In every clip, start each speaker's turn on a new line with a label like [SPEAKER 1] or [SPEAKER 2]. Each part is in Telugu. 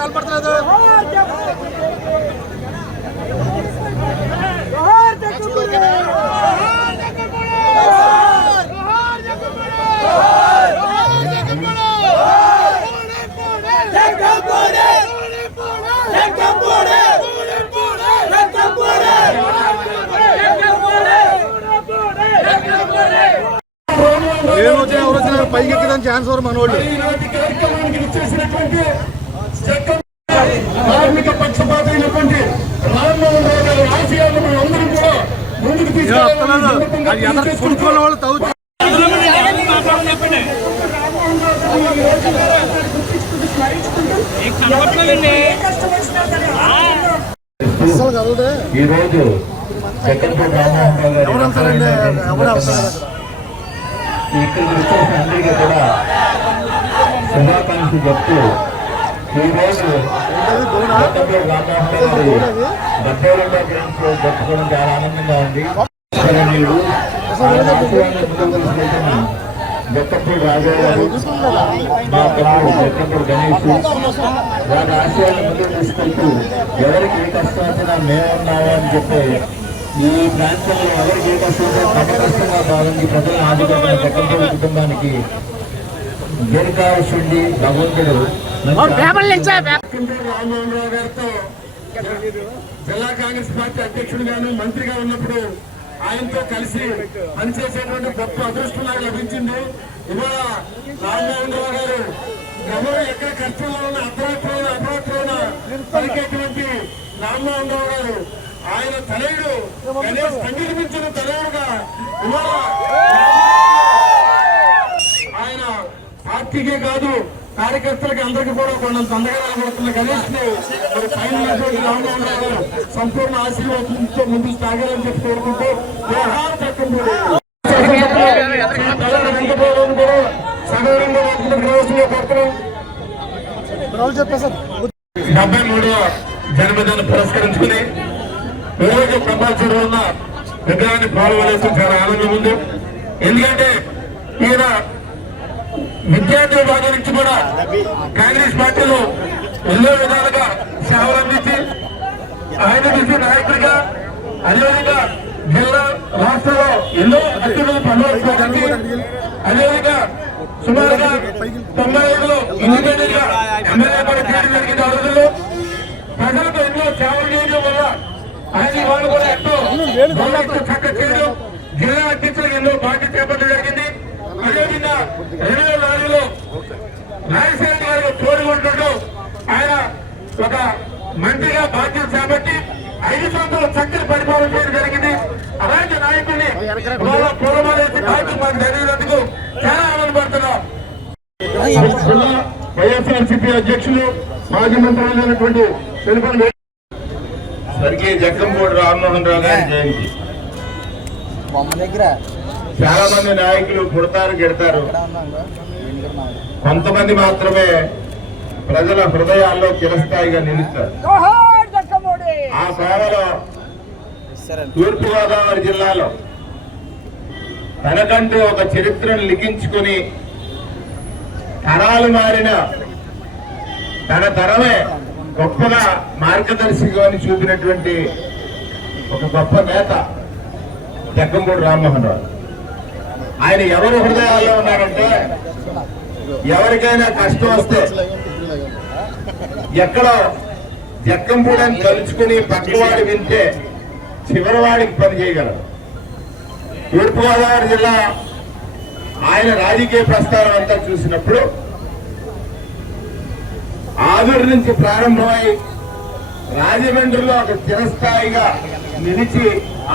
[SPEAKER 1] సైడ్ కానీ వ్యక్తులు కనపడలేదు ఏ రోజు ఎవరు వచ్చినా పైకి ఎక్కడానికి ఛాన్స్ వరకు మన
[SPEAKER 2] చట్టం కార్మిక పక్షపాత అయినటువంటి రామ్మోహన్ రావు గారి ఆశయాలను మనం అందరం కూడా ముందుకు తీసుకెళ్ళాలి
[SPEAKER 1] అది ఎదరు కొనుక్కున్న
[SPEAKER 2] ఈ రోజు జగన్మోహన్ రామ్మోహన్ రావు
[SPEAKER 1] గారు ఇక్కడ ఎవరు
[SPEAKER 2] అందరికీ కూడా శుభాకాంక్షలు చెప్తూ ఈ రోజు జగన్మోహన్ రామ్మోహన్ గారు బట్టేరులో గేమ్స్ జరుపుకోవడం చాలా ఆనందంగా ఉంది. మీరు జక్కపూడి రాజా గారు మా తమ్ముడు జక్కపూడి గణేష్. వారి ఆశయాన్ని ముందుకు తీసుకెళ్తూ ఎవరికి ఏ కష్టం వచ్చినా మేమున్నాము అని చెప్పి ఈ ప్రాంతంలో ఎవరికి ఏ కష్టం వచ్చినా తమ కష్టంగా భావించి ప్రజలను ఆదుకుంటున్న జక్కపూడి కుటుంబానికి దీర్ఘాయుషుండి భగవంతుడు రామ్మోహన్ గారితో జిల్లా కాంగ్రెస్ పార్టీ అధ్యక్షుడిగాను మంత్రిగా ఉన్నప్పుడు ఆయనతో కలిసి పనిచేసేటువంటి గొప్ప అదృష్టం నాకు లభించింది. ఇవాళ రామ్మోహన్ రావు గారు ఎవరు ఎక్కడ కష్టంలో ఉన్న అర్ధరాత్రులైన అపరాత్రులైన పలికేటువంటి రామ్మోహన్ రావు గారు ఆయన తనయుడు గణేష్ సంగీతించిన తనయుడుగా ఇవాళ ఆయన పార్టీకే కాదు కార్యకర్తలకి అందరికీ కూడా కొండంత అండగా నిలబడుతున్న గణేష్ని మరి ఫైనల్ అయినటువంటి రామ్మోహన్ రావు గారు సంపూర్ణ ఆశీర్వాదంతో ముందుకు సాగాలని చెప్పి కోరుకుంటూ కూడా కోరుతున్నాం. డెబ్బై మూడవ జన్మదిన పురస్కరించుకుని ఈరోజు ప్రభాసం ఉన్న విగ్రహాన్ని పాల్గొనేసి చాలా ఆనందం ఉంది. ఎందుకంటే ఈయన విద్యార్థుల భాగం నుంచి కూడా కాంగ్రెస్ పార్టీలో ఎన్నో విధాలుగా సేవలు అందించి ఆయన నుంచి నాయకుడిగా అదేవిధంగా జిల్లా రాష్ట్రంలో ఎన్నో అత్యున్నత పనులు అదేవిధంగా సుమారుగా తొంభై ఐదులో ఇండిపెండెంట్గా ఎమ్మెల్యే పని చేయడం జరిగింది ఆ రోజుల్లో. ప్రజలకు ఎన్నో సేవలు చేయడం వల్ల ఆయన వాళ్ళు కూడా ఎంతో గౌరవంతో చక్క చేయడం జిల్లా అధ్యక్షులకు ఎన్నో బాధ్యత చేపట్టడం జరిగింది. అదేవిధంగా రెండు వేల రాజశేఖర గారు కోరుకుంటుంటూ ఆయన ఒక మంత్రిగా బాధ్యత చేపట్టి ఐదు సంవత్సరాలు చక్కని పరిపాలన చేయడం జరిగింది. అలాంటి నాయకుడిని పూర్వమాలేసి బాధ్యత మాకు జరిగినందుకు చాలా ఆనందపడుతున్నాం. వైఎస్ఆర్సీపీ అధ్యక్షులు మాజీ మంత్రులు అయినటువంటి తెలుపని స్వర్గీయ జక్కంపూడి రామ్మోహన్ రావు గారి జయంతి. చాలా మంది నాయకులు పుడతారు గెడతారు. కొంతమంది మాత్రమే ప్రజల హృదయాల్లో చిరస్థాయిగా నిలుస్తారు. ఆ సేవలో తూర్పుగోదావరి జిల్లాలో తనకంటూ ఒక చరిత్రను లిఖించుకుని తరాలు మారిన తన తరమే గొప్పగా మార్గదర్శిగా చూపినటువంటి ఒక గొప్ప నేత జగ్గంపూడి రామ్మోహన్ రావు. ఆయన ఎవరి హృదయాల్లో ఉన్నారంటే ఎవరికైనా కష్టం వస్తే ఎక్కడో జక్కంపూడని తలుచుకుని పక్కవాడు వింటే చివరివాడికి పని చేయగలరు తూర్పుగోదావరి జిల్లా ఆయన రాజకీయ ప్రస్థానం అంతా చూసినప్పుడు ఆదూరు నుంచి ప్రారంభమై రాజమండ్రిలో ఒక చిరస్థాయిగా నిలిచి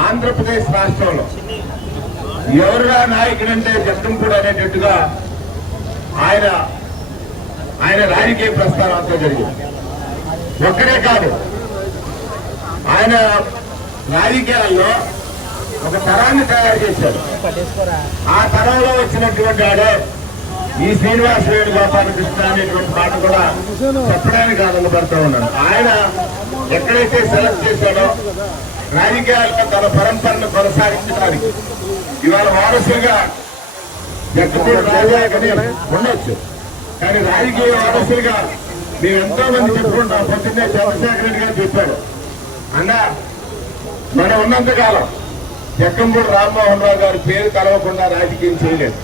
[SPEAKER 2] ఆంధ్రప్రదేశ్ రాష్ట్రంలో ఎవరుగా నాయకుడంటే జగన్పూడి అనేటట్టుగా ఆయన ఆయన రాజకీయ ప్రస్థానం అంతా జరిగింది. ఒక్కడే కాదు. ఆయన రాజకీయాల్లో ఒక తరాన్ని తయారు చేశారు ఆ తరంలో వచ్చినటువంటి వాడే ఈ శ్రీనివాస వేణుగోపాల కృష్ణ అనేటువంటి మాట కూడా చెప్పడానికి ఆనందపడుతూ ఉన్నాను ఆయన ఎక్కడైతే సెలెక్ట్ చేశాడో రాజకీయాల్లో తన పరంపరను కొనసాగించడానికి ఇవాళ వారసులుగా ఎక్కడ రాజాకని ఉండొచ్చు. కానీ రాజకీయ వారసులుగా మేము ఎంతో మంది చెప్పుకుంటాం పొద్దున్నే చంద్రశేఖర రెడ్డి గారు చెప్పాడు అన్నా మనం ఉన్నంత కాలం రామ్మోహన్ రావు గారి పేరు కలవకుండా రాజకీయం చేయలేదు.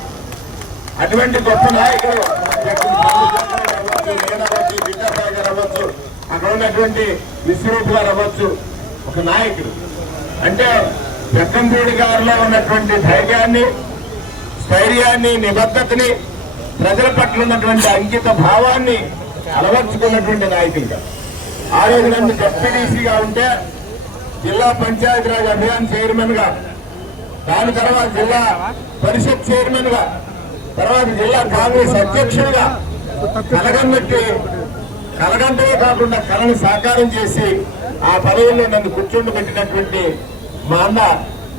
[SPEAKER 2] అటువంటి గొప్ప నాయకుడు అవ్వచ్చు, గారు అవ్వచ్చు అక్కడ ఉన్నటువంటి విశ్వరూప్ గారు అవ్వచ్చు ఒక నాయకుడు. అంటే జక్కంపూడి గారిలో ఉన్నటువంటి ధైర్యాన్ని స్థైర్యాన్ని నిబద్ధతని ప్రజల పట్ల ఉన్నటువంటి అంకిత భావాన్ని అలవర్చుకున్నటువంటి నాయకులుగా ఆ రోజు నన్ను డెప్యూటీసీగా ఉంటే జిల్లా పంచాయతీరాజ్ అభియాన్ చైర్మన్గా దాని తర్వాత జిల్లా పరిషత్ చైర్మన్గా తర్వాత జిల్లా కాంగ్రెస్ అధ్యక్షుడిగా కలగన్నట్టు కలగంటే కాకుండా కళను సాకారం చేసి ఆ పదవుల్లో నన్ను కూర్చుండబెట్టినటువంటి మా అన్న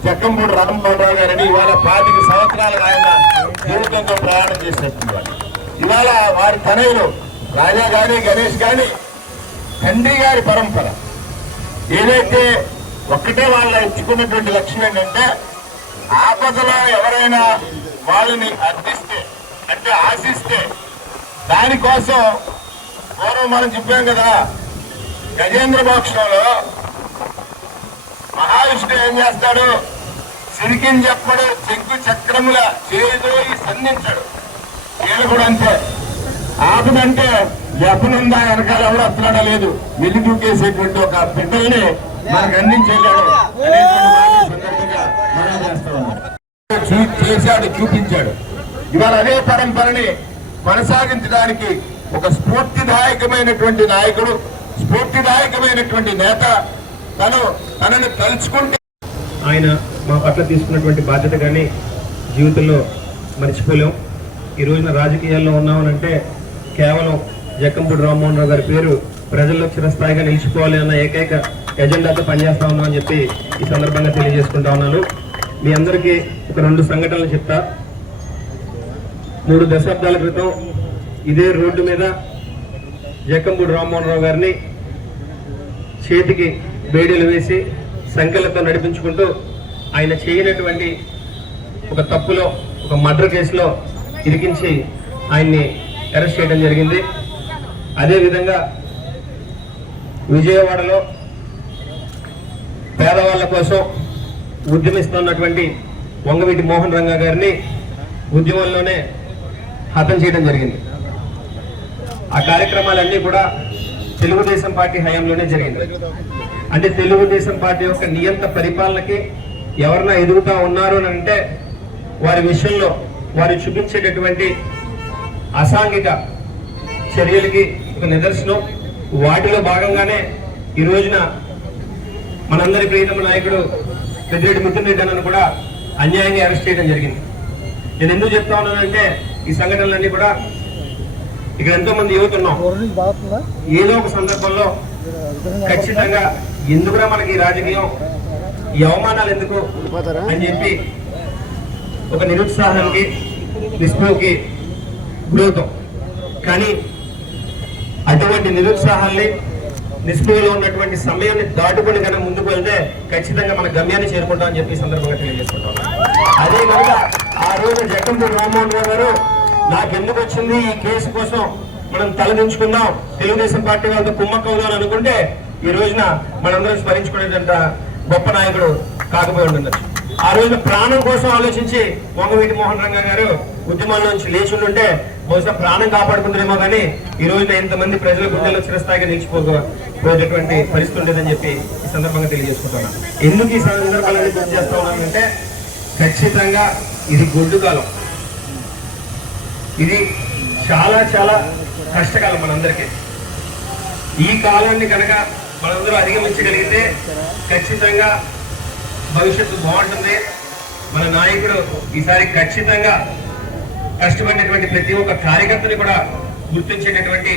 [SPEAKER 2] చెక్కంపూడి రామ్మోహన్ రావు గారని ఇవాళ పాతిక సంవత్సరాలుగా ఆయన జీవితంతో ప్రయాణం చేసినట్టు ఇవాళ వారి తనయులు రాజా గాని గణేష్ గాని తండ్రి గారి పరంపర ఏదైతే ఒక్కటే వాళ్ళ ఇచ్చుకున్నటువంటి లక్ష్యం ఏంటంటే ఆపదలో ఎవరైనా వాళ్ళని అర్థిస్తే అంటే ఆశిస్తే దానికోసం పూర్వం మనం చెప్పాం కదా గజేంద్ర మోక్షంలో మహావిష్ణు ఏం చేస్తాడు? సిరికిని చెప్పడు చెక్కు చక్రముల చేదోయి సంధించాడు. వీళ్ళు కూడా అంతే. ఆపదంటే ఎప్పుడుందా వెనకాల ఎవడు వస్తున్నాడా లేదు. మిల్లి దూకేసేటువంటి ఒక బిడ్డల్ని మనకు అందించేళ్ళాడు చేశాడు చూపించాడు. ఇవాళ అదే పరంపరని కొనసాగించడానికి ఒక స్ఫూర్తిదాయకమైనటువంటి నాయకుడు స్ఫూర్తిదాయకమైనటువంటి నేత తను తనని తలుచుకుంటే
[SPEAKER 3] ఆయన మా పట్ల తీసుకున్నటువంటి బాధ్యత కానీ జీవితంలో మర్చిపోలేం. ఈ రోజున రాజకీయాల్లో ఉన్నామనంటే కేవలం జక్కంపూడి రామ్మోహన్ రావు గారి పేరు ప్రజల్లో చిరస్థాయిగా నిలిచిపోవాలి అన్న ఏకైక ఎజెండాతో పనిచేస్తా ఉన్నామని చెప్పి ఈ సందర్భంగా తెలియజేసుకుంటా ఉన్నాను. మీ అందరికీ ఒక రెండు సంఘటనలు చెప్తా. మూడు దశాబ్దాల క్రితం ఇదే రోడ్డు మీద జక్కంపూడి రామ్మోహన్ రావు గారిని చేతికి బేడీలు వేసి సంఖ్యలతో నడిపించుకుంటూ ఆయన చేయనటువంటి ఒక తప్పులో ఒక మర్డర్ కేసులో ఇరికించి ఆయన్ని అరెస్ట్ చేయడం జరిగింది. అదేవిధంగా విజయవాడలో పేదవాళ్ళ కోసం ఉద్యమిస్తున్నటువంటి వంగవీటి మోహన్ రంగా గారిని ఉద్యమంలోనే హతం చేయడం జరిగింది. ఆ కార్యక్రమాలన్నీ కూడా తెలుగుదేశం పార్టీ హయాంలోనే జరిగింది. అంటే తెలుగుదేశం పార్టీ యొక్క నియంత పరిపాలనకి ఎవరన్నా ఎదుగుతా ఉన్నారు అని అంటే వారి విషయంలో వారు చూపించేటటువంటి అసాంఘిక చర్యలకి ఒక నిదర్శనం. వాటిలో భాగంగానే ఈ రోజున మనందరి ప్రియతమ నాయకుడు పెద్దిరెడ్డి మిథున్ రెడ్డి అన్నను కూడా అన్యాయంగా అరెస్ట్ చేయడం జరిగింది. నేను ఎందుకు చెప్తా ఉన్నానంటే ఈ సంఘటనలన్నీ కూడా ఇక్కడ ఎంతో మంది యువత ఉన్నాం.
[SPEAKER 1] ఊరి నుంచి బాగుతుందా
[SPEAKER 3] ఏదో ఒక సందర్భంలో ఖచ్చితంగా ఎందుకురా మనకి రాజకీయం? ఈ అవమానాలు ఎందుకు? అని చెప్పి ఒక నిరుత్సాహానికి నిస్పృహకి గురవుతాం. కానీ అటువంటి నిరుత్సాహాన్ని నిస్పృహలో ఉన్నటువంటి సమయాన్ని దాటుకొని కనుక ముందుకు వెళ్తే ఖచ్చితంగా మన గమ్యాన్ని చేరుకుంటామని చెప్పి సందర్భంగా తెలియజేసుకుంటాం అదే కనుక ఆ రోజు జగన్మోహన్ రామ్మోహన్ రావు గారు నాకెందుకు వచ్చింది ఈ కేసు కోసం? మనం తలదించుకుందాం. తెలుగుదేశం పార్టీ వాళ్ళతో కుమ్మక్కవుదాం అని అనుకుంటే ఈ రోజున మనందరం స్మరించుకునేటంత గొప్ప నాయకుడు కాకపోయి ఉండొచ్చు. ఆ రోజున ప్రాణం కోసం ఆలోచించి వంగవీటి మోహన్ రంగ గారు ఉద్యమాల నుంచి లేచి ఉంటే బహుశా ప్రాణం కాపాడుకుంటారేమో కానీ ఈ రోజున ఇంతమంది ప్రజల గుండెల్లో చిరస్థాయిగా నిలిచిపోయేటటువంటి పరిస్థితి ఉండేదని చెప్పి ఈ సందర్భంగా తెలియజేసుకుంటున్నాను ఎందుకు ఈ సందర్భాలన్నీ గుర్తు చేస్తా ఉన్నానంటే ఖచ్చితంగా ఇది గొడ్డు కాలం. ఇది చాలా చాలా కష్టకాలం మనందరికీ. ఈ కాలాన్ని కనుక మనందరూ అధిగమించగలిగితే ఖచ్చితంగా భవిష్యత్తు బాగుంటుంది. మన నాయకుడు ఈసారి ఖచ్చితంగా కష్టపడినటువంటి ప్రతి ఒక్క కార్యకర్తని కూడా గుర్తించేటటువంటి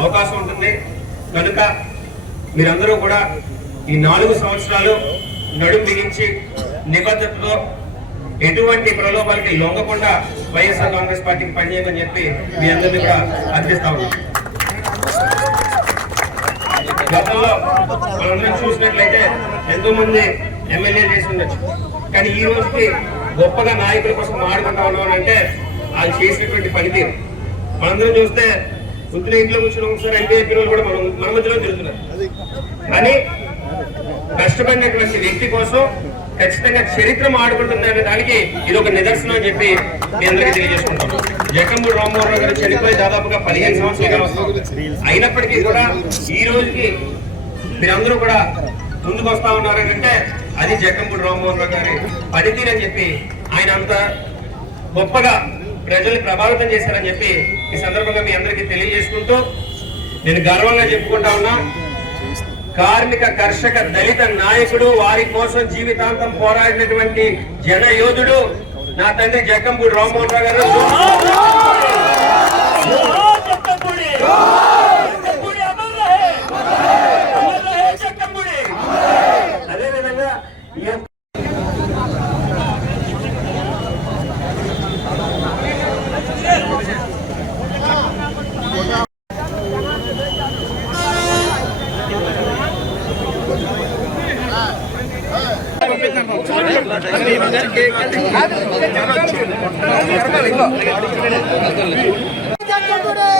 [SPEAKER 3] అవకాశం ఉంటుంది. కనుక మీరందరూ కూడా ఈ నాలుగు సంవత్సరాలు నడుం బిగించి నిబద్ధతతో ఎటువంటి ప్రలోభాలకి లొంగకుండా వైఎస్ఆర్ కాంగ్రెస్ పార్టీకి పనిచేయమని చెప్పి మీ అందరినీ కూడా అర్థిస్తా ఉన్నాం. గతంలో మనందరం చూసినట్లయితే ఎంతో మంది ఎమ్మెల్యే చేసి ఉండొచ్చు. కానీ ఈ రోజుకి గొప్పగా నాయకుల కోసం మాడుకుంటా ఉన్నాం అంటే వాళ్ళు చేసినటువంటి పనితీరు. మనందరం చూస్తే ఉత్తిన ఇంట్లో కూర్చుని ఒకసారి ఎన్టీ ఎంపీ కూడా మనం మన మధ్యలో తిరుగుతున్నారు. కానీ కష్టపడినటువంటి వ్యక్తి కోసం ఖచ్చితంగా చరిత్ర ఆడుకుంటుంది దానికి ఇది ఒక నిదర్శనం అని చెప్పి మీ అందరికీ తెలియజేసుకుంటాం జగన్మోహన్ రామ్మోహన్ రావు గారు చనిపోయి దాదాపుగా పదిహేను సంవత్సరాలు వస్తుంది అయినప్పటికీ కూడా ఈ రోజుకి మీరందరూ కూడా ముందుకు వస్తా ఉన్నారంటే అది జగన్మోహన్ రామ్మోహన్ రావు గారి పనితీరు అని చెప్పి ఆయన అంత గొప్పగా ప్రజల్ని ప్రభావితం చేశారని చెప్పి ఈ సందర్భంగా మీ అందరికీ తెలియజేసుకుంటూ నేను గర్వంగా చెప్పుకుంటా ఉన్నా. కార్మిక కర్షక దళిత నాయకుడు వారి కోసం జీవితాంతం పోరాడినటువంటి జన యోధుడు నా తండ్రి జగ్గంపూడి రామ్మోహన్ రావు గారు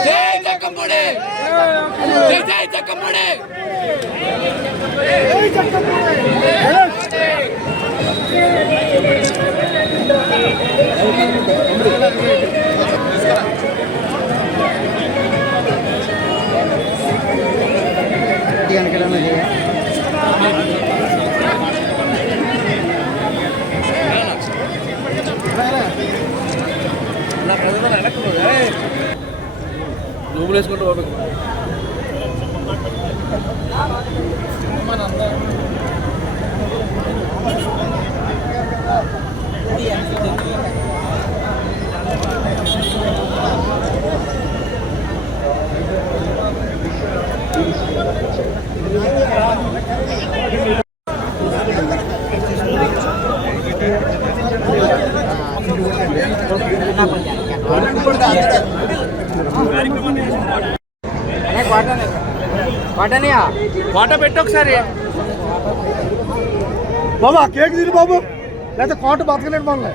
[SPEAKER 4] జై జక్కముడి జై జై ambulância quando eu వాటనియా? వాట పెట్టు ఒకసారి.
[SPEAKER 1] బాబా కేక్ తిని బాబు. లేకపోతే కోట బతకలేడు మనల్ని?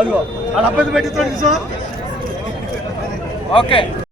[SPEAKER 1] అదిగో ఆ డబ్బై పెట్టి
[SPEAKER 4] ఓకే.